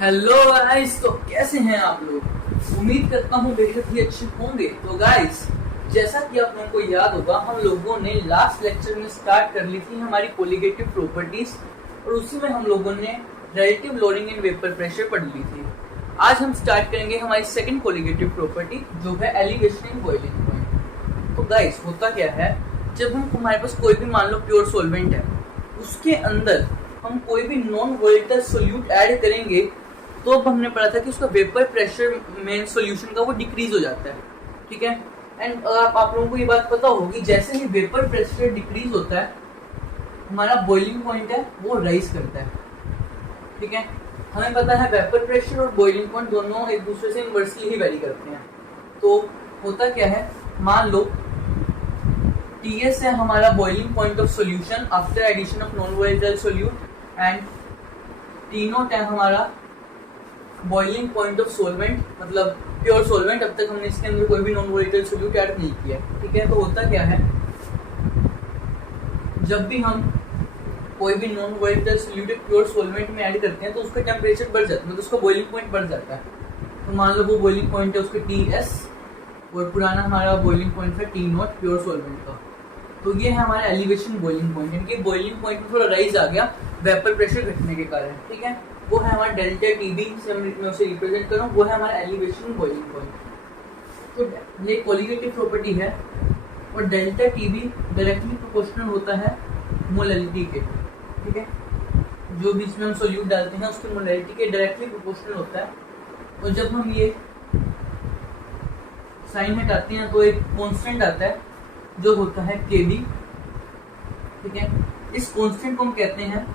Hello guys, तो कैसे हैं आप लोग। उम्मीद करता हूँ बेहद ही अच्छे होंगे। तो गाइस, जैसा कि आप लोगों को याद होगा, हम लोगों ने लास्ट लेक्चर में स्टार्ट कर ली थी हमारी कोलिगेटिव प्रॉपर्टीज, और उसी में हम लोगों ने relative loading and vapour pressure पढ़ ली थी। आज हम स्टार्ट करेंगे हमारी सेकंड कोलिगेटिव प्रॉपर्टी, जो है एलिवेशन एंड बॉइलिंग पॉइंट। तो गाइस, होता क्या है, जब हम हमारे पास कोई भी मान लो प्योर सॉल्वेंट है, उसके अंदर हम कोई भी नॉन वोलेटाइल सोल्यूट ऐड करेंगे, तो अब हमने पढ़ा था कि उसका वेपर प्रेशर मेन सॉल्यूशन का वो डिक्रीज हो जाता है। ठीक है। एंड आप लोगों को ये बात पता होगी, जैसे ही वेपर प्रेशर डिक्रीज होता है, हमारा बॉइलिंग पॉइंट है वो राइज करता है। ठीक है। हमें पता है वेपर प्रेशर और बॉइलिंग पॉइंट दोनों एक दूसरे से इनवर्सली ही वेरी करते हैं। तो होता क्या है, मान लो Ts है हमारा boiling point of solution after addition of non volatile solute, and T0 है हमारा बॉइलिंग पॉइंट ऑफ सॉल्वेंट, मतलब प्योर सॉल्वेंट। अब तक हमने इसके अंदर कोई भी नॉन वोलेटाइल सोल्यूट ऐड नहीं किया। ठीक है। तो होता क्या है, जब भी हम कोई भी non volatile solute pure solvent में ऐड करते हैं, तो उसका टेम्परेचर बढ़ जाता है, मतलब उसका बॉइलिंग पॉइंट बढ़ जाता है। तो मान लो वो बॉइलिंग पॉइंट है उसके Ts, और पुराना हमारा बॉइलिंग पॉइंट है T0 प्योर सॉल्वेंट का। तो ये है हमारा एलिवेशन बॉइलिंग पॉइंट, यानी कि बॉइलिंग पॉइंट में थोड़ा राइज आ गया वेपर प्रेशर घटने के कारण। ठीक है। वो है हमारा डेल्टा टीबी से मैं उसे रिप्रेजेंट कर रहा हूँ, वो है हमारा एलिवेशन बॉइलिंग पॉइंट। तो ये कोलिगेटिव प्रॉपर्टी है, और डेल्टा टीबी डायरेक्टली प्रोपोर्शनल होता है मोलैलिटी के। ठीक है। जो बीच में हम सोल्यूट डालते हैं उसकी मोलैलिटी के डायरेक्टली प्रोपोर्शनल होता है। और जब हम ये साइन हटाते हैं तो एक कांस्टेंट आता है जो होता है Kb। ठीक है। इस कांस्टेंट को हम कहते हैं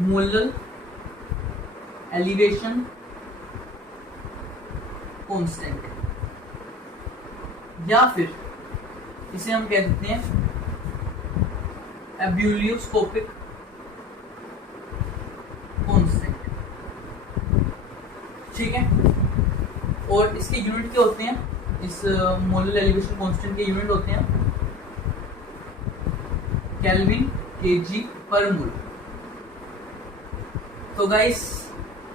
मोलर एलिवेशन कांस्टेंट, या फिर इसे हम कह देते हैं एब्यूलियोस्कोपिक कांस्टेंट। ठीक है। और इसके यूनिट क्या होते हैं, इस मोलर एलिवेशन कांस्टेंट के यूनिट होते हैं केल्विन केजी पर मोल। तो गाइस,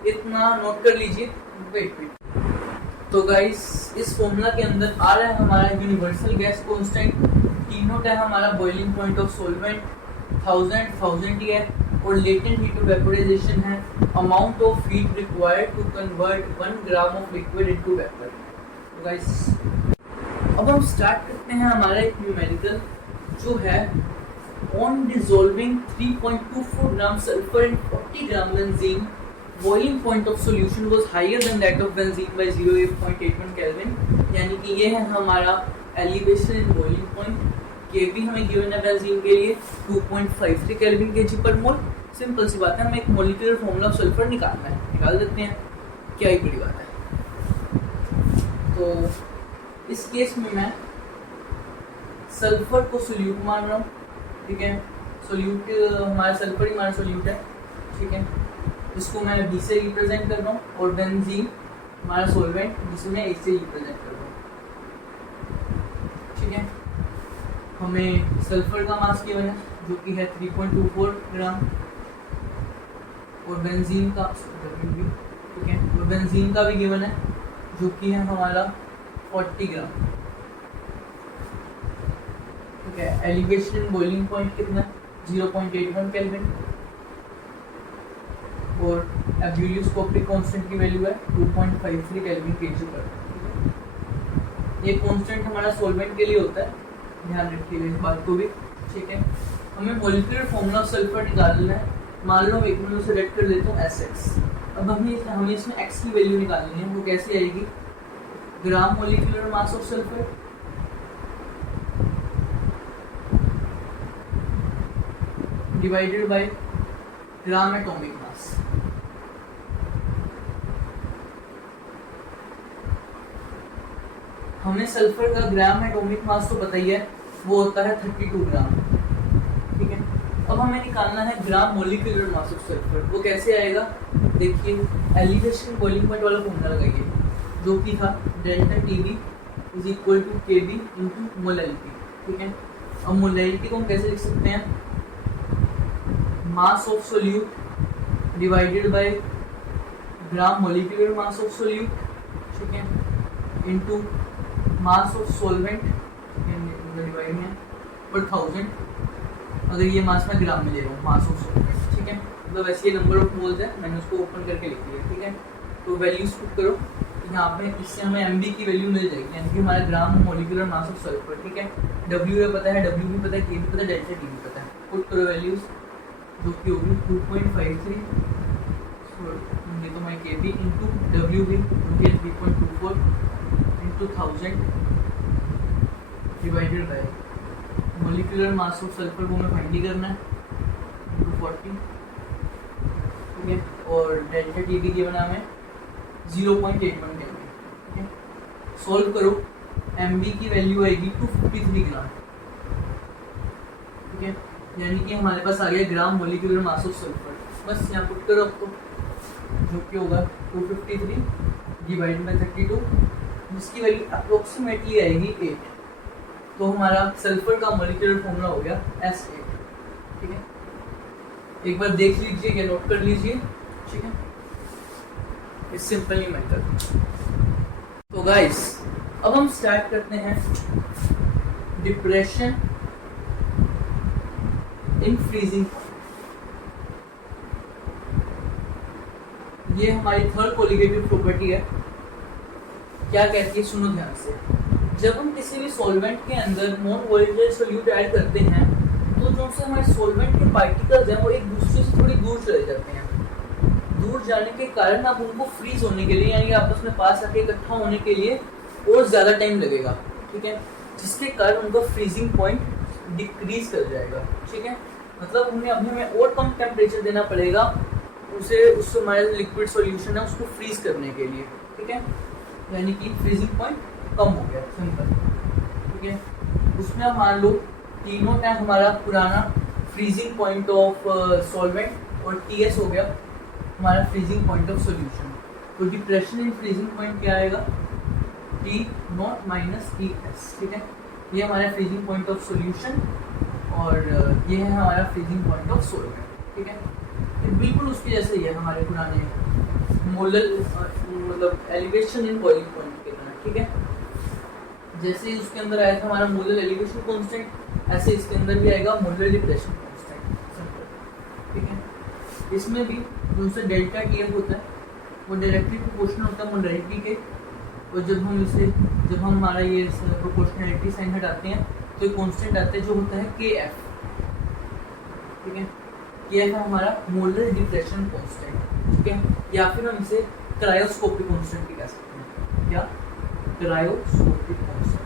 इतना नोट कर लीजिए। वेट। तो गाइस, इस फॉर्मूला के अंदर आ रहा है हमारा यूनिवर्सल गैस कांस्टेंट, T0 है हमारा बॉइलिंग पॉइंट ऑफ सॉल्वेंट, 1000 ही है, और लेटेंट हीट ऑफ वेपोराइजेशन है amount of heat required to convert 1 gram of liquid into vapour. तो गाइस, अब हम स्टार्ट करते हैं हमारा एक न्यूमेरिकल, जो है on dissolving 3.24 gram sulfur and 40 gram benzene, boiling point of solution was higher than that of benzene by 0.81 Kelvin। यानी कि ये है हमारा elevation and boiling point। Kb हमें गिवन है बेंजीन के लिए 2.53 केल्विन kg पर मोल। सिंपल सी बात है, हमें एक मॉलिक्यूलर फॉर्मूला ऑफ सल्फर निकालना है, निकाल देते हैं, क्या ही बड़ी बात है। तो इस केस में मैं सल्फर को सोल्यूट मान रहा हूँ। ठीक है। सोल्यूट हमारा सल्फर ही हमारा सोल्यूट है। ठीक है। इसको मैं B से रिप्रेजेंट कर रहा हूँ, और बेंजीन हमारा सॉल्वेंट, जिसे मैं A से रिप्रेजेंट कर रहा हूँ। ठीक है। हमें सल्फर का मास गिवन है जो कि है 3.24 ग्राम, और बेंजीन का, ठीक है, और बेंजीन का भी गिवन है जो कि है हमारा 40 ग्राम। ठीक है। एलिवेशन बॉइलिंग पॉइंट कितना, 0.81 केल्विन, और एब्यूलियोस्कोपिक कांस्टेंट की वैल्यू है 2.53 केल्विन kg पर। ये कांस्टेंट हमारा सॉल्वेंट के लिए होता है, ध्यान रखिएगा इस बात को भी। ठीक है। हमें मॉलिक्यूलर फॉर्मूला ऑफ सल्फर निकालना है। मान लो एक मिनट से रेड कर लेता हूँ Sx। अब हमें इसमें x की वैल्यू निकालनी है। वो कैसे आएगी, ग्राम molecular mass of sulphur divided by gram atomic mass. हमें सल्फर का ग्राम एटॉमिक मास तो पता ही है, वो होता है 32 ग्राम। ठीक है। अब हमें निकालना है gram molecular mass of sulphur. वो कैसे आएगा, देखिए, एलिवेशन बॉइलिंग पॉइंट वाला फॉर्मूला लगाइए, जो कि था delta TB is equal to KB into molality. ठीक है। अब मोलैलिटी को हम कैसे लिख सकते हैं, mass of solute divided by gram molecular mass of solute, ठीक है, into mass of solvent divide में पर 1000, अगर ये मास मैं ग्राम में ले रहा हूँ, मास ऑफ सॉल्वेंट, ठीक है, मतलब वैसे ये नंबर ऑफ मोल्स है, मैंने उसको ओपन करके लिख लिया, ठीक है। तो वैल्यूज पुट करो, यहाँ पे इससे हमें एमबी की वैल्यू मिल जाएगी, यानी कि हमारा gram molecular mass of sulphur, ठीक है। डब्ल्यू पता है, डब्ल्यू भी पता है, के भी पता है, डेल्टा टी भी पता है। पुट करो वैल्यूज, जो कि होगी 2.53, ये तो मैं के बी इंटू डब्ल्यू भी, जो कि 3.24 into 1000 divided by molecular mass of sulphur को हमें फाइंड करना है, इंटू 40, ठीक है। और डेल्टा टी भी के बना हमें 0.81 केल्विन, ठीक है। सॉल्व करो, एम बी की वैल्यू आएगी 253 ग्राम, ठीक है, यानी कि हमारे पास आ गया gram molecular mass of sulphur. बस यहाँ पुट करो आपको, जो कि होगा 253 डिवाइड बाय 32, जिसकी वैल्यू अप्रोक्सीमेटली आएगी 8। तो हमारा सल्फर का मोलिकुलर फॉर्मूला हो गया S8, ठीक है। एक बार देख लीजिए या नोट कर लीजिए, ठीक है, इट्स सिंपली मेथड। तो गाइस अब हम स्टार्ट करते हैं डिप्रेशन इन फ्रीजिंग। ये हमारी थर्ड कोलिगेटिव प्रॉपर्टी है। क्या कहती है, सुनो ध्यान से। जब हम किसी भी सॉल्वेंट के अंदर नॉन वोलेटाइल सोल्यूट ऐड करते हैं, तो जो से हमारे सॉल्वेंट के पार्टिकल्स हैं वो एक दूसरे से थोड़ी दूर चले जाते हैं। दूर जाने के कारण अब उनको फ्रीज होने के लिए, यानी आपस में पास आके इकट्ठा होने के लिए और ज़्यादा टाइम लगेगा, ठीक है, जिसके कारण उनका फ्रीजिंग पॉइंट डिक्रीज कर जाएगा, ठीक है। मतलब हमें और कम टेम्परेचर देना पड़ेगा उससे हमारा लिक्विड सॉल्यूशन है उसको फ्रीज करने के लिए, ठीक है, यानी कि फ्रीजिंग पॉइंट कम हो गया, सिंपल, ठीक है। उसमें आप मान लो T0 है हमारा पुराना फ्रीजिंग पॉइंट ऑफ सॉल्वेंट और TS हो गया हमारा फ्रीजिंग पॉइंट ऑफ सॉल्यूशन। तो डिप्रेशन इन फ्रीजिंग पॉइंट क्या आएगा, T0 माइनस TS, ठीक है। ये हमारा फ्रीजिंग पॉइंट ऑफ सॉल्यूशन और ये है हमारा फ्रीजिंग पॉइंट ऑफ सॉल्वेंट, ठीक है। तो बिल्कुल उसके जैसे ही है हमारे पुराने मोलर मतलब एलिवेशन इन बॉइलिंग पॉइंट के तरह, ठीक है। जैसे ही उसके अंदर आया था हमारा मोलर एलिवेशन कांस्टेंट, ऐसे इसके अंदर भी आएगा मोलर डिप्रेशन कांस्टेंट, ठीक है। इसमें भी जो से डेल्टा टीएफ होता है वो डायरेक्टली प्रोपोर्शनल होता है मोलरिटी के, और जब हम हमारा ये प्रोपोर्शनलिटी साइन हटाते हैं तो एक कांस्टेंट आता है जो होता है KF, ठीक है। KF है हमारा मोलर डिप्रेशन कांस्टेंट, ठीक है, या फिर हम इसे क्रायोस्कोपिक कांस्टेंट भी कह सकते हैं। क्या, क्रायोस्कोपिक कांस्टेंट।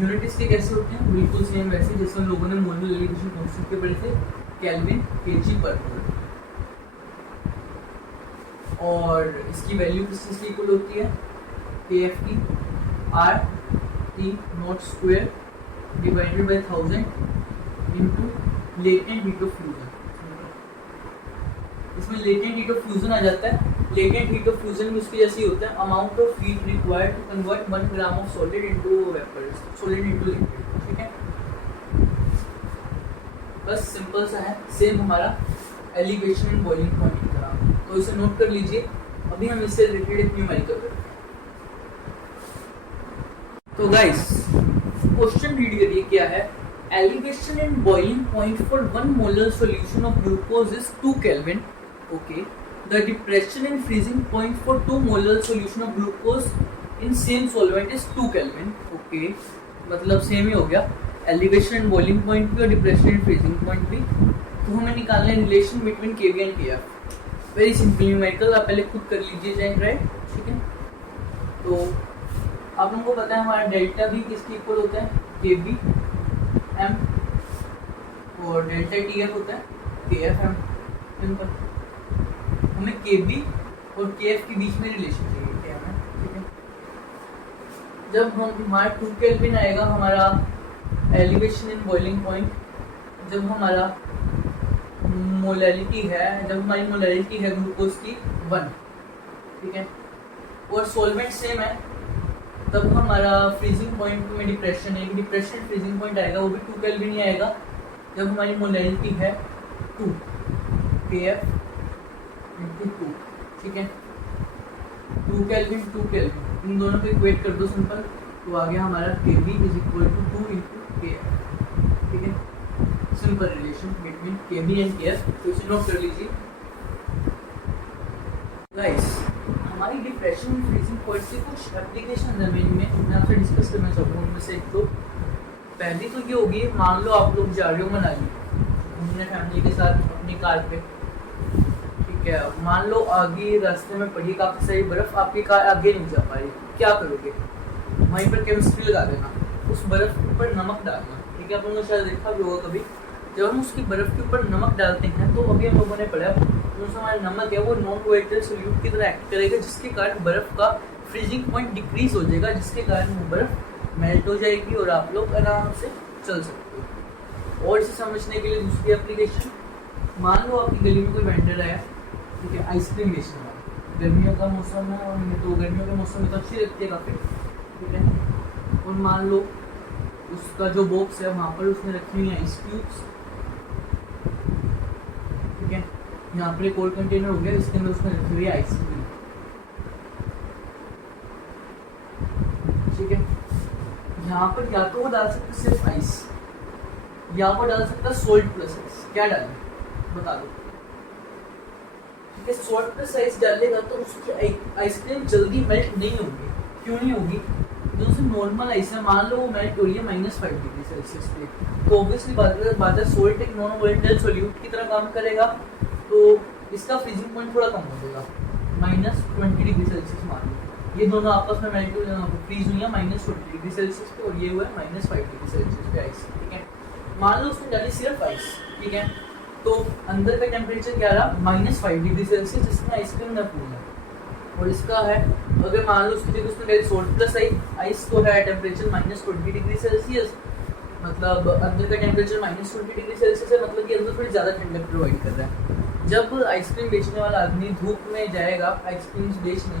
यूनिट इसके कैसे होते हैं, बिल्कुल सेम वैसे जैसे हम लोगों ने मोलर एलिवेशन कांस्टेंट के पढ़े थे, केल्विन kg पर मोल। और इसकी वैल्यू किस चीज़ की इक्वल होती है, KF की RT0 square divided by 1000 into latent heat of fusion. इसमें लेटेंट हीट ऑफ फ्यूजन आ जाता है। लेटेंट हीट ऑफ फ्यूजन में उसकी जैसे ही होता है, amount of heat required to convert 1 gram of solid into vapour, solid into liquid, ठीक है। बस सिंपल सा है, सेम हमारा एलिवेशन इन बॉइलिंग पॉइंट की तरह। तो इसे नोट कर लीजिए। अभी हम इससे रिलेटेड एक न्यूमेरिकल करते हैं। तो गाइस क्वेश्चन रीड करिए, क्या है, elevation in boiling point for 1 molar solution of glucose is 2 Kelvin. Okay. The depression in freezing point for 2 molar solution of glucose in same solvent is 2 Kelvin. Okay. मतलब same ही हो गया, elevation in boiling point भी और depression in freezing point भी। तो हमें निकालना है relation between Kv and Kf। Very simple numerical, आप पहले खुद कर लीजिए चाहे राइट, ठीक है। तो आप लोगों को पता है हमारा डेल्टा भी किसके इक्वल होता है, Kb M, और डेल्टा TF होता है KFM। सिंपल, हमें Kb और KF के बीच में रिलेशन चाहिए क्या है, ठीक है। जब हम हमारा 2 केल्विन आएगा हमारा एलिवेशन इन बॉइलिंग पॉइंट, जब हमारा मोलैलिटी है, जब हमारी मोलैलिटी है ग्लूकोज की 1, ठीक है, और सॉल्वेंट सेम है, तब हमारा फ्रीजिंग पॉइंट में डिप्रेशन है, डिप्रेशन फ्रीजिंग पॉइंट आएगा वो भी 2 केल्विन ही आएगा जब हमारी मोलैलिटी है 2, KF इंटू 2, ठीक है, 2 केल्विन 2 केल्विन, इन दोनों को इक्वेट कर दो सिंपल, तो आ गया हमारा KB is equal to 2 into KF, ठीक है, simple relation between KB and KF, तो इसे नोट कर लीजिए गाइस। हमारी डिप्रेशन फ्रीजिंग पॉइंट से कुछ एप्लीकेशन ज़मीन में मैं आपसे डिस्कस करना चाहूँगा, उनमें से एक तो पहली तो ये होगी, मान लो आप लोग जा रहे हो मनाली घूमने फैमिली के साथ अपनी कार पे, ठीक है, मान लो आगे रास्ते में पड़ी काफ़ी सारी बर्फ़, आपकी कार आगे नहीं जा पा रही, क्या करोगे? वहीं पर केमिस्ट्री लगा देना, उस बर्फ़ के ऊपर नमक डालना, ठीक है, आप लोगों ने शायद देखा भी होगा कभी, जब हम उसकी बर्फ़ के ऊपर नमक डालते हैं तो अभी हम लोगों ने पढ़ा जो हमारा नमक है वो नॉन वोलेटाइल सोल्यूट की तरह एक्ट करेगा, जिसके कारण बर्फ़ का फ्रीजिंग पॉइंट डिक्रीज हो जाएगा, जिसके कारण वो बर्फ़ मेल्ट हो जाएगी और आप लोग आराम से चल सकते हो। और इसे समझने के लिए दूसरी एप्लीकेशन, मान लो आपकी गली में कोई वेंडर आया, ठीक है, आइसक्रीम बेचने वाला, गर्मियों का मौसम है और ये तो गर्मियों के मौसम में तो अच्छी लगती है काफ़ी, ठीक है, और मान लो उसका जो बॉक्स है वहाँ पर उसने रखी हुई आइस क्यूब्स, ठीक है, यहाँ पर एक और कंटेनर हो गया जिसके अंदर उसने रखी हुई आइसक्रीम, ठीक है, यहाँ पर या तो वो डाल सकते सिर्फ आइस, या वो डाल सकता सोल्ट प्लस आइस, क्या डालें बता दो, ठीक है, सोल्ट प्लस आइस डालेगा तो उसकी आइसक्रीम जल्दी मेल्ट नहीं होगी, क्यों नहीं होगी? जो उसमें नॉर्मल आइस है, मान लो वो मेल्ट हो रही है -5 डिग्री सेल्सियस पे, तो ऑब्वियसली बात है सोल्ट एक नॉन वोलेटाइल सोल्यूट की तरह काम करेगा, तो इसका फ्रीजिंग पॉइंट थोड़ा कम हो जाएगा, -20 डिग्री सेल्सियस मान लो, ये दोनों आपस में मेल्ट हो जाना, फ्रीज हुई है -20 डिग्री सेल्सियस पे और ये हुआ है -5 डिग्री सेल्सियस पे आइस, ठीक है, मान लो उसने डाली सिर्फ आइस, ठीक है, तो अंदर का टेम्परेचर क्या रहा -5 डिग्री सेल्सियस, जिसमें आइसक्रीम न फूल है, और इसका है अगर मान लो उसकी जगह उसमें डाली सोल्ट प्लस आइस तो है टेम्परेचर -20 डिग्री सेल्सियस, मतलब अंदर का टेम्परेचर -20 डिग्री सेल्सियस है, मतलब कि अंदर थोड़ी ज़्यादा ठंडक प्रोवाइड कर रहा है। जब आइसक्रीम बेचने वाला आदमी धूप में जाएगा आइसक्रीम्स बेचने,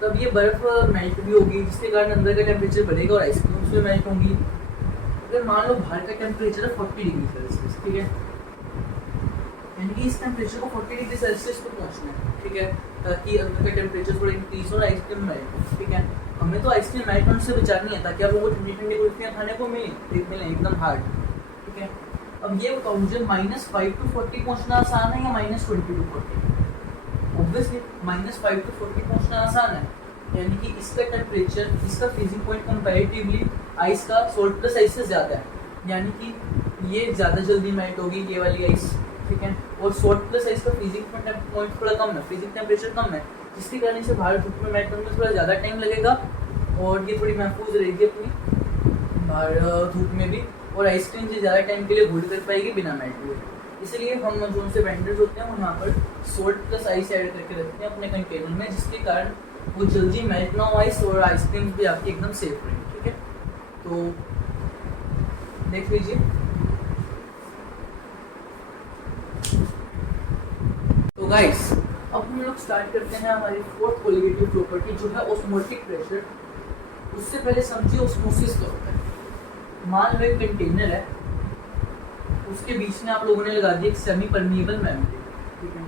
तब ये बर्फ़ मेल्ट भी होगी, जिसके कारण अंदर का टेम्परेचर बढ़ेगा और आइसक्रीम्स भी मेल्ट होंगी। अगर मान लो बाहर का टेम्परेचर है 40 डिग्री सेल्सियस, ठीक है, यानी कि इस टेम्परेचर को 40 डिग्री सेल्सियस पर पहुँचना है, ठीक है, ताकि अंदर का टेम्परेचर थोड़ा इंक्रीज हो और आइसक्रीम मेल्ट, ठीक है, हमें तो आइसक्रीम मेल्ट होने से बचानी है ताकि आप लोगों को ठंडी ठंडी कुल्फियाँ खाने को मिले एकदम हार्ड, ठीक है। अब ये बताओ मुझे -5 to 40 पहुँचना आसान है या -20 to 40? ऑब्वियसली -5 to 40 पहुँचना आसान है, यानी कि इसका टेम्परेचर, इसका फ्रीजिंग पॉइंट कंपैरेटिवली आइस का सोल्ट प्लस आइस से ज़्यादा है, यानी कि ये ज़्यादा जल्दी मेल्ट होगी ये वाली आइस, ठीक है, और सोल्ट प्लस आइस का फ्रीजिंग पॉइंट थोड़ा कम है, फ्रीजिंग टेम्परेचर कम है, जिसके कारण इसे बाहर धूप में मेल्ट होने में थोड़ा ज़्यादा टाइम लगेगा और ये थोड़ी महफूज रहेगी अपनी बाहर धूप में भी, और आइसक्रीम से ज़्यादा टाइम के लिए होल्ड कर पाएगी बिना मेल्ट हुए। इसलिए हम जो उनसे वेंडर्स होते हैं वो यहाँ पर सोल्ट प्लस आइस ऐड करके रखते हैं अपने कंटेनर में, जिसके कारण वो जल्दी मेल्ट ना हो आइस और आइसक्रीम भी आपकी एकदम सेफ रहें, ठीक है। तो देख लीजिए, तो गाइस अब हम लोग स्टार्ट करते हैं हमारी फोर्थ कोलिगेटिव प्रॉपर्टी जो है ऑस्मोटिक प्रेशर। उससे पहले समझिए ऑस्मोसिस क्या होता है। मान लो एक कंटेनर है, उसके बीच में आप लोगों ने लगा दिया एक सेमी परमिएबल मेम्ब्रेन, ठीक है,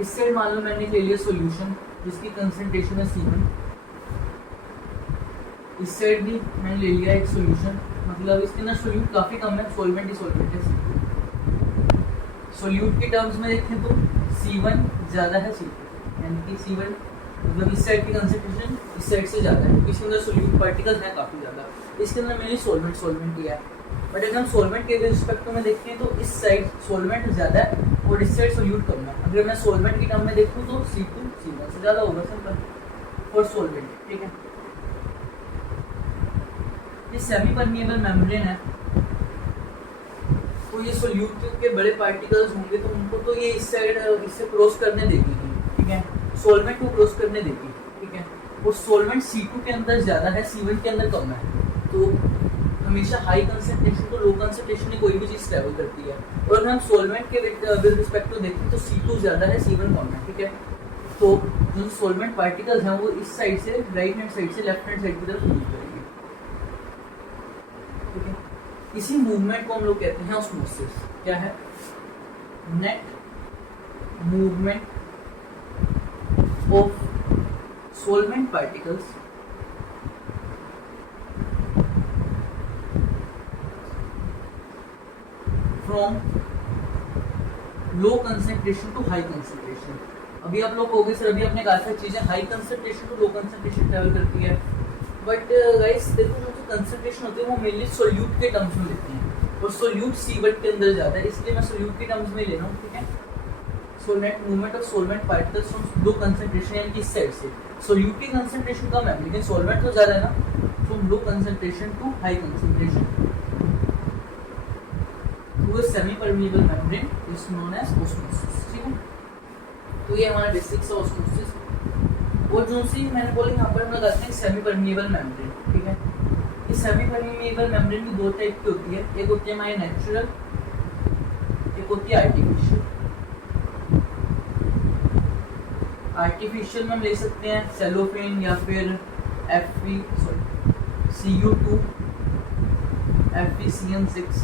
इस साइड मान लो मैंने ले लिया सॉल्यूशन जिसकी कंसंट्रेशन है C1, इस साइड भी मैंने ले लिया एक सॉल्यूशन, मतलब इसके अंदर सोल्यूट काफ़ी कम है, सॉल्वेंट ही सॉल्वेंट है C2। सोल्यूट के टर्म्स में देखें तो C1 ज़्यादा है C2, यानी कि C1 मतलब इस साइड की कंसंट्रेशन इस साइड से ज़्यादा है, इसके अंदर सोल्यूट पार्टिकल्स हैं काफ़ी ज़्यादा, इसके अंदर मैंने सॉल्वेंट किया है। बट अगर हम सॉल्वेंट के रिस्पेक्ट में देखें तो इस साइड सॉल्वेंट ज़्यादा है और इस साइड सोल्यूट कम है। अगर मैं सॉल्वेंट की टर्म में देखूँ तो C2 C1 से ज़्यादा होगा सिंपल फॉर सॉल्वेंट, ठीक है। ये सेमी परमिएबल मेम्ब्रेन है, तो ये सोल्यूट के बड़े पार्टिकल्स होंगे तो उनको तो ये इस साइड इससे क्रॉस करने देगी, ठीक है, सॉल्वेंट को क्रॉस करने देगी, ठीक है, और सॉल्वेंट C2 के अंदर ज़्यादा है, C1 के अंदर कम है, तो हमेशा हाई कंसंट्रेशन तो लो कंसंट्रेशन में कोई भी चीज़ ट्रैवल करती है। और अगर हम सॉल्वेंट के विद रिस्पेक्ट टू देखें तो C2 ज़्यादा है, C1 कम है, ठीक है। तो जो सॉल्वेंट पार्टिकल्स हैं वो इस साइड से राइट हैंड साइड से लेफ्ट हैंड साइड की तरफ मूव करेंगे, ठीक है। इसी मूवमेंट को हम लोग कहते हैं ऑस्मोसिस। क्या है? Net movement of solvent particles from low concentration to high concentration। अभी आप लोग कहोगे सर अभी आपने कहा था चीजें high concentration to low concentration travel करती है, बट गाइस देखो जो कंसंट्रेशन होती है वो मेनली सोल्यूट के टर्म्स में लेते हैं और सोल्यूट सीबेट के अंदर जाता है, इसलिए मैं सोल्यूट के टर्म्स में ले रहा हूँ, ठीक है। So net movement of solvent particles from low concentration यानी कि इस साइड से सोल्यूट की कंसंट्रेशन कम है लेकिन सॉल्वेंट तो ज्यादा है ना, from low concentration to high concentration through a semi permeable membrane is known as osmosis, ठीक है। तो ये हमारा बेसिक्स है ऑस्मोसिस। और जो सी मैंने बोला यहाँ पर हम लगाते हैं सेमी परमिएबल मेम्ब्रेन, ठीक है। इस सेमी परमिएबल मेम्ब्रेन की दो टाइप की होती है, एक होती है हमारी नेचुरल, एक होती है आर्टिफिशियल। आर्टिफिशियल में हम ले सकते हैं सेलोफेन या फिर Cu2 FeCN6,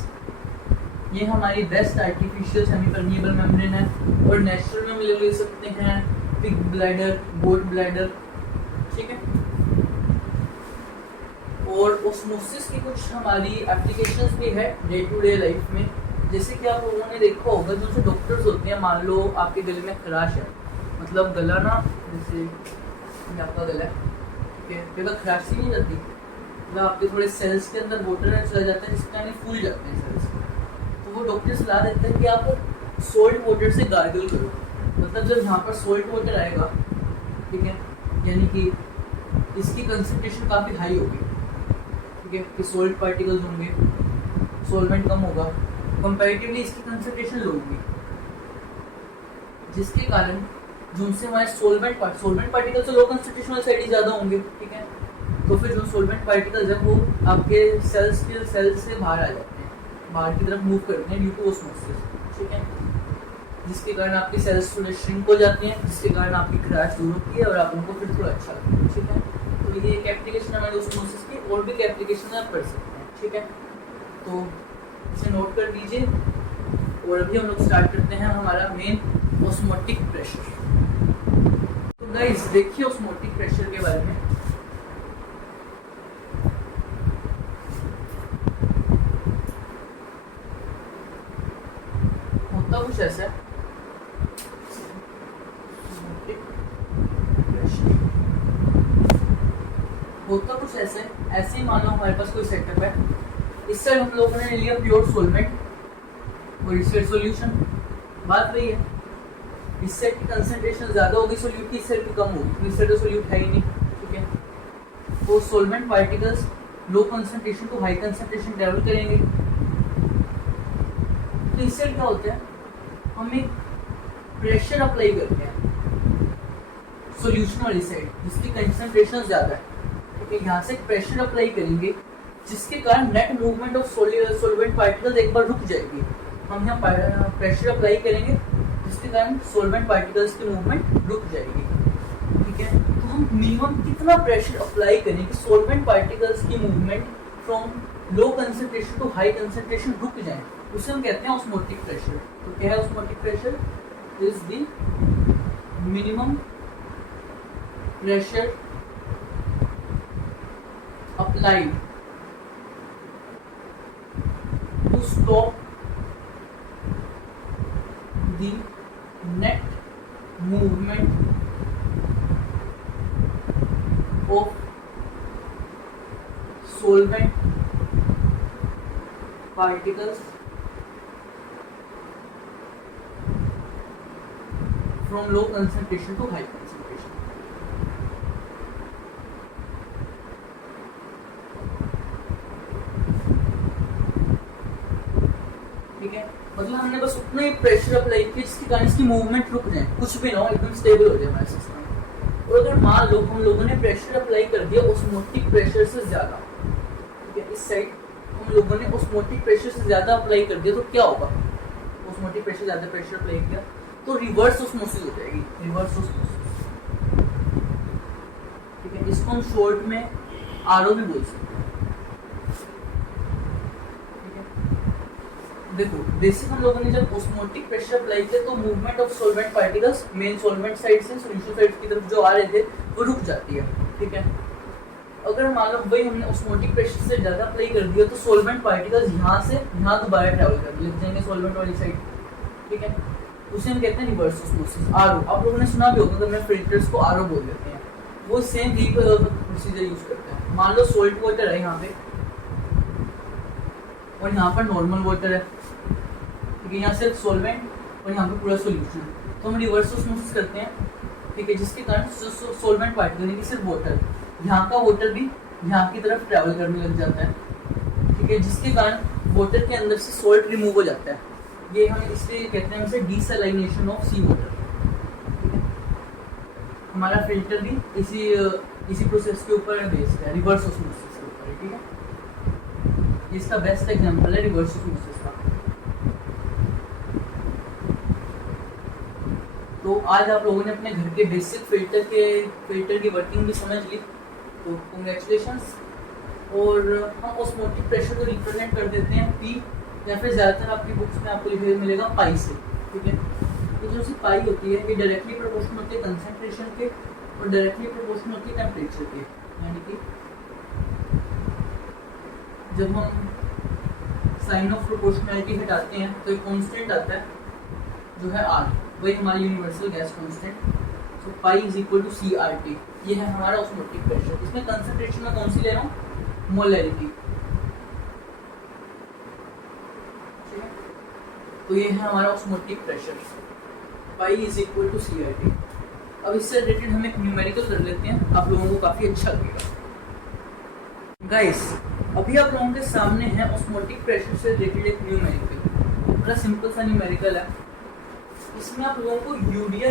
ये हमारी best artificial semi permeable membrane है। और नेचुरल में हम ले सकते हैं पिग ब्लैडर, गोट ब्लैडर, ठीक है। और ऑस्मोसिस की कुछ हमारी एप्लीकेशंस भी है डे टू डे लाइफ में, जैसे कि आप लोगों ने देखा होगा जो से डॉक्टर्स होते हैं, मान लो आपके गले में खराश है, मतलब गला ना जैसे आपका गला है, ठीक है, फिर खराश ही नहीं जाती, मतलब आपके थोड़े सेल्स के अंदर वाटर चला जाता है जिसके कारण फूल जाते हैं सेल्स, तो वो डॉक्टर सलाह देते हैं कि आप सोल्ट वाटर से गार्गल करो, मतलब जब यहाँ पर सोल्ट वाटर आएगा, ठीक है, यानी कि इसकी कंसंट्रेशन काफ़ी हाई होगी, ठीक है, कि सोल्ट पार्टिकल्स होंगे, सॉल्वेंट कम होगा, कंपैरेटिवली इसकी कंसंट्रेशन लो होगी, जिसके कारण जो उनसे हमारे सॉल्वेंट पार्टिकल्स तो लो कंसंट्रेशन वाली साइड ही ज़्यादा होंगे, ठीक है। तो फिर जो सॉल्वेंट पार्टिकल्स हैं वो आपके सेल से बाहर आ जाते हैं, बाहर की तरफ मूव करते हैं ड्यू टू ऑस्मोसिस, ठीक है, जिसके कारण आपकी सेल्स थोड़े श्रिंक हो जाती हैं, जिसके कारण आपकी खराश दूर होती है और आप उनको फिर थोड़ा अच्छा लगता है, ठीक है। तो ये एक एप्लीकेशन हमारे ऑस्मोसिस की, और भी एप्लीकेशन आप कर सकते हैं, ठीक है। तो इसे नोट कर लीजिए और अभी हम लोग स्टार्ट करते हैं हमारा मेन ऑस्मोटिक प्रेशर। तो गाइस देखिए ऑस्मोटिक प्रेशर के बारे में। होता कुछ ऐसा है, होता कुछ ऐसे ही मान लो हमारे पास कोई सेटअप है, इस साइड हम लोगों ने लिया प्योर सॉल्वेंट और इस साइड सॉल्यूशन, बात वही है, इस साइड की कंसंट्रेशन ज़्यादा होगी सॉल्यूट की, इस साइड की कम होगी, इस साइड तो सॉल्यूट है ही नहीं, ठीक है। तो solvent particles low concentration to high concentration travel करेंगे, तो इस साइड क्या होता है, हम एक प्रेशर अप्लाई करते हैं सॉल्यूशन वाली साइड जिसकी कंसंट्रेशन ज़्यादा है, ठीक है, यहाँ से प्रेशर अप्लाई करेंगे जिसके कारण net movement of solvent particles एक बार रुक जाएगी, हम यहाँ प्रेशर अप्लाई करेंगे जिसके कारण सॉल्वेंट पार्टिकल्स की मूवमेंट रुक जाएगी, ठीक है। तो हम मिनिमम कितना प्रेशर अप्लाई करें कि सॉल्वेंट पार्टिकल्स की movement from low concentration to high concentration रुक जाए, उसे हम कहते हैं ऑस्मोटिक प्रेशर। तो क्या है osmotic pressure? Is the minimum pressure applied to stop the net movement of solvent particles from low concentration to high concentration। ठीक है, मतलब हमने बस उतना ही प्रेशर अप्लाई किया जिसके कारण इसकी मूवमेंट रुक जाए, कुछ भी ना हो, एकदम स्टेबल हो जाए हमारा सिस्टम। और अगर मान लो हम लोगों ने प्रेशर अप्लाई कर दिया ऑस्मोटिक प्रेशर से ज़्यादा, ठीक है, इस साइड हम लोगों ने ऑस्मोटिक प्रेशर से ज़्यादा अप्लाई कर दिया तो क्या होगा? ऑस्मोटिक प्रेशर ज़्यादा प्रेशर अप्लाई किया तो रिवर्स ऑस्मोसिस हो जाएगी, रिवर्स ऑस्मोसिस, ठीक है। इसको हम शॉर्ट में आरओ भी बोल सकते हैं, ठीक है। देखो बेसिक हम लोगों ने जब ऑस्मोटिक प्रेशर अप्लाई किया तो movement of solvent particles main solvent side से सॉल्यूशन साइड की तरफ जो आ रहे थे वो रुक जाती है, ठीक है। अगर मान लो वही हमने ऑस्मोटिक प्रेशर से ज़्यादा अप्लाई कर दिया तो सॉल्वेंट पार्टिकल्स यहाँ से यहाँ दोबारा ट्रैवल कर लग जाएंगे सॉल्वेंट वाली साइड, ठीक है। उसे हम कहते हैं रिवर्स ऑस्मोसिस, आरओ। आप लोगों ने सुना भी होगा, मैं फिल्टर्स को आरओ बोल देते हैं। वो सेम यही प्रोसीजर यूज करते हैं। मान लो सोल्ट वाटर है यहाँ पे और यहाँ पर नॉर्मल वाटर है, ठीक है। यहाँ सिर्फ सॉल्वेंट और यहाँ पे पूरा सॉल्यूशन है, तो हम रिवर्स ऑस्मोसिस करते हैं, ठीक है, जिसके कारण सॉल्वेंट पार्टिकल यानी सिर्फ वाटर, यहाँ का वाटर भी यहाँ की तरफ ट्रैवल करने लग जाता है, ठीक है, जिसके कारण वाटर के अंदर से सॉल्ट रिमूव हो जाता है। ये हम इसलिए कहते हैं इसे डीसैलिनेशन ऑफ सी वाटर, ठीक है। हमारा फिल्टर भी इसी प्रोसेस के ऊपर बेस्ड है, रिवर्स ऑस्मोसिस के ऊपर, ठीक है। इसका बेस्ट एग्जांपल है रिवर्स ऑस्मोसिस का। तो आज आप लोगों ने अपने घर के बेसिक फिल्टर की वर्किंग भी समझ ली, तो कांग्रेचुलेशंस। और हम ऑस्मोटिक प्रेशर को रिप्रेजेंट कर देते हैं पी, या फिर ज़्यादातर आपकी बुक्स में आपको लिखे मिलेगा पाई से, ठीक है। तो जो सी पाई होती है ये डायरेक्टली प्रोपोर्शनल होती है कंसंट्रेशन के और डायरेक्टली प्रोपोर्शनल होती है टेम्परेचर के, यानी कि जब हम साइन ऑफ प्रोपोर्शनैलिटी हटाते हैं तो एक कांस्टेंट आता है जो है आर, वही हमारी universal gas constant. So pi is equal to C R T, ये है हमारा ऑस्मोटिक प्रेशर। इसमें कंसंट्रेशन में कौन सी ले रहा हूँ, मोलैरिटी, ठीक है। तो ये है हमारा osmotic pressure, pi is equal to C R T. अब इससे रिलेटेड हम एक न्यूमेरिकल कर लेते हैं, आप लोगों को काफ़ी अच्छा लगेगा। गाइस अभी आप लोगों के सामने है ऑस्मोटिक प्रेशर से रिलेटेड एक न्यूमेरिकल, बड़ा सिंपल सा न्यूमेरिकल है। इसमें आप लोगों को यूरिया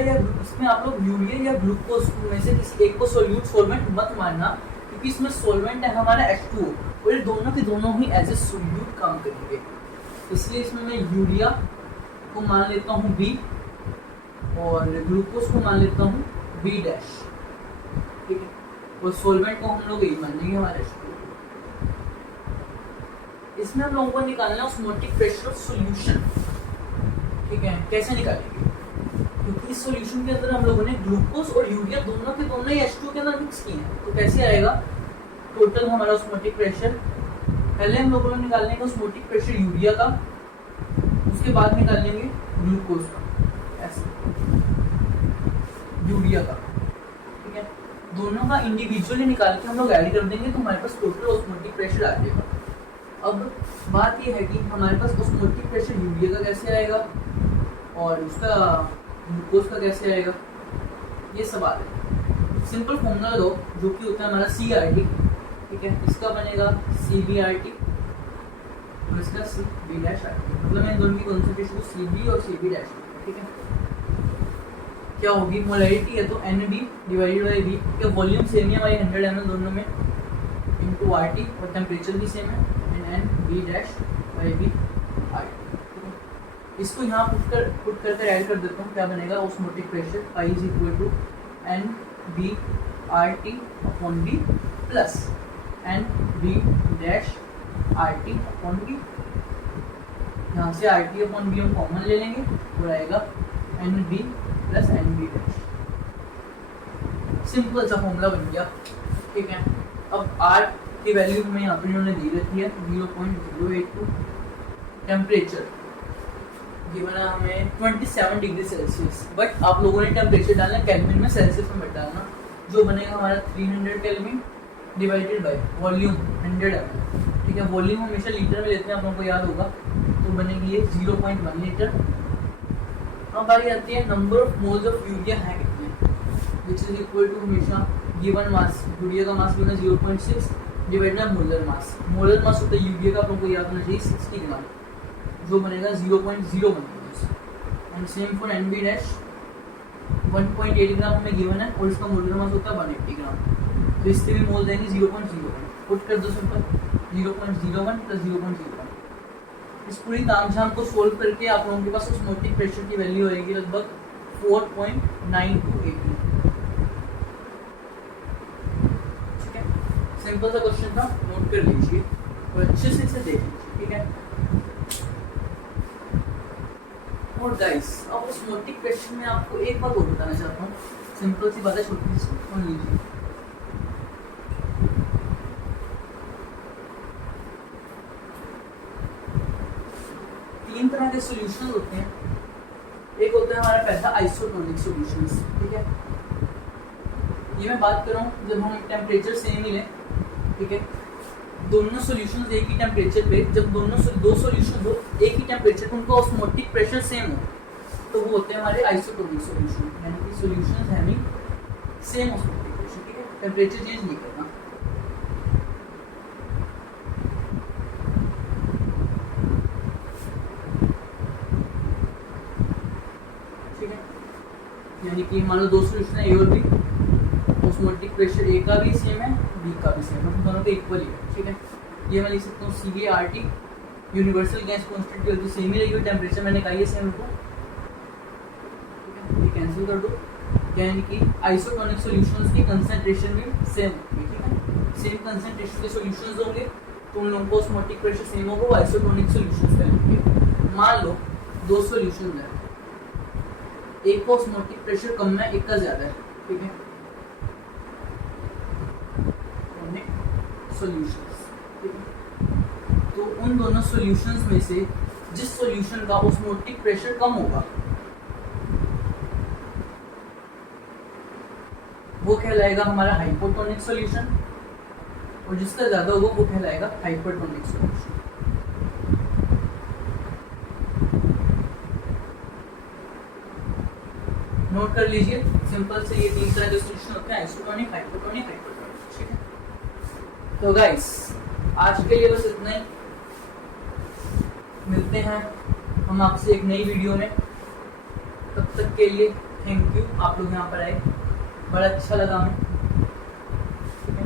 या ग्लूकोज में से किसी एक को सॉल्वेंट मत मानना, क्योंकि इसमें सॉल्वेंट है हमारा H2O और ये दोनों के दोनों ही एज ए सोल्यूट काम करेंगे। इसलिए इसमें मैं यूरिया को मान लेता हूँ B और ग्लूकोज को मान लेता हूँ B डैश, ठीक है। और सॉल्वेंट को हम लोग यही मान लेंगे हमारा H2O। इसमें हम लोगों को निकालना है ऑस्मोटिक प्रेशर ऑफ सॉल्यूशन, ठीक है। कैसे निकालेंगे, क्योंकि इस सॉल्यूशन के अंदर हम लोगों ने ग्लूकोज और यूरिया दोनों के दोनों ही H2O के अंदर मिक्स किए हैं, तो कैसे आएगा टोटल हमारा ऑस्मोटिक प्रेशर। पहले हम लोगों ने निकालने का ऑस्मोटिक प्रेशर यूरिया का, उसके बाद निकाल लेंगे ग्लूकोज का, ऐसे यूरिया का, ठीक है। दोनों का इंडिविजुअली निकाल के हम लोग ऐड कर देंगे तो हमारे पास टोटल ऑस्मोटिक प्रेशर आ जाएगा। अब बात यह है कि हमारे पास ऑस्मोटिक प्रेशर यूरिया का कैसे आएगा और उसका ग्लूकोज का कैसे आएगा, ये सवाल है। सिंपल फॉर्मूला लो जो कि होता है हमारा CRT, ठीक है। इसका बनेगा CBRT और इसका CB डैश RT, मतलब मैं इन दोनों की कॉन्सेंट्रेशन को CB और CB डैश, ठीक है। क्या होगी, मोलैरिटी है तो NB डिवाइडेड बाई B, क्या वॉल्यूम सेम है हमारी 100 ml दोनों में, इंटू RT और टेम्परेचर भी सेम है, NB dash by B RT। इसको यहाँ पुट करके ऐड कर देता हूँ, क्या बनेगा osmotic pressure pi is equal to NB RT upon B plus NB dash RT upon B। यहाँ से RT अपॉन B हम कॉमन ले लेंगे और आएगा NB plus NB dash. Simple सा फॉर्मूला बन गया, ठीक है। अब R की वैल्यू हमें यहाँ पर इन्होंने दी रहती है 0.082, टेम्परेचर गिवन है हमें 27 डिग्री सेल्सियस, बट आप लोगों ने टेम्परेचर डालना केल्विन में, सेल्सियस में मत डालना, जो बनेगा हमारा 300 kelvin divided by volume 100 ml, ठीक है। वॉल्यूम हमेशा लीटर में लेते हैं, आप लोगों को याद होगा, तो बनेगी ये 0.1 लीटर। अब बारी आती है number of moles of urea है कितने, विच इज इक्वल टू हमेशा गिवन मास, यूरिया का mass given 0.6 divided by molar mass. Molar mass होता है यूरिया का, आप लोगों को याद होना चाहिए 60 ग्राम, जो बनेगा 0.01 and same for NB dash 1.8 ग्राम हमें गिवन है और इसका मोलर मास होता है 180 ग्राम, तो इससे भी मोल देंगे 0.01, पुट कर दो सिंपल 0.01 प्लस 0.01। इस पूरी तामझाम को सोल्व करके आप लोगों के पास ऑस्मोटिक प्रेशर की वैल्यू आएगी लगभग 4.9282, ठीक है। सिंपल सा क्वेश्चन था, नोट कर लीजिए और अच्छे से इसे देख लीजिए, ठीक है। और गाइस अब ऑस्मोटिक प्रेशर में आपको एक बात और बताना चाहता हूँ, सिंपल सी बात है, छोटी सी सुन लीजिए। तीन तरह के सॉल्यूशंस होते हैं। एक होता है हमारा पहला आइसोटोनिक सॉल्यूशंस, ठीक है। ये मैं बात कर रहा हूँ जब हम टेम्परेचर सेम ही लें, ठीक है। दोनों सॉल्यूशंस एक ही टेम्परेचर पे, जब दो सॉल्यूशन हो एक ही टेम्परेचर पे, उनका ऑस्मोटिक प्रेशर सेम हो, तो वो होते हैं हमारे आइसोटोनिक सॉल्यूशन, यानी कि solutions having same osmotic pressure, ठीक है। टेम्परेचर चेंज नहीं करना। ठीक है, यानी कि मान लो दो सॉल्यूशन है ए और बी, ऑस्मोटिक प्रेशर ए का भी सेम है, बी का भी सेम है, दोनों का इक्वल ही है, ठीक है। ये मैं लिख सकता हूँ CaRT, यूनिवर्सल गैस कांस्टेंट की वैल्यू सेम ही रहेगी, टेम्परेचर मैंने कहा ये सेम होगा, ये कैंसिल कर दो, यानी कि आइसोटोनिक सॉल्यूशंस की कंसंट्रेशन भी सेम होगी, ठीक है। सेम कंसंट्रेशन के सॉल्यूशंस होंगे तो उन लोगों को ऑस्मोटिक प्रेशर सेम होगा, वो आइसोटोनिक सॉल्यूशंस कहलाएंगे। मान लो दो सॉल्यूशंस हैं, एक का ऑस्मोटिक प्रेशर कम है, एक का ज्यादा है, ठीक है। सॉल्यूशंस, ठीक है। तो उन दोनों सॉल्यूशंस में से जिस सॉल्यूशन का ऑस्मोटिक प्रेशर कम होगा वो कहलाएगा हमारा हाइपोटोनिक सॉल्यूशन, और जिसका ज्यादा होगा वो कहलाएगा हाइपरटोनिक सॉल्यूशन। नोट कर लीजिए, सिंपल से ये तीन तरह के सॉल्यूशन होते हैं, आइसोटोनिक, हाइपोटोनिक, हाइपरटोनिक, ठीक है। तो गाइस आज के लिए बस इतना ही, मिलते हैं हम आपसे एक नई वीडियो में। तब तक के लिए थैंक यू, आप लोग यहाँ पर आए, बड़ा अच्छा लगा हमें, ठीक है,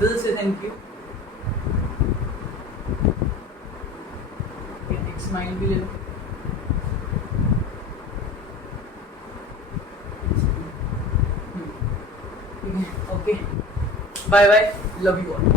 दिल से थैंक यू। एक स्माइल भी ले लो। ठीक है, okay, bye bye, love you all.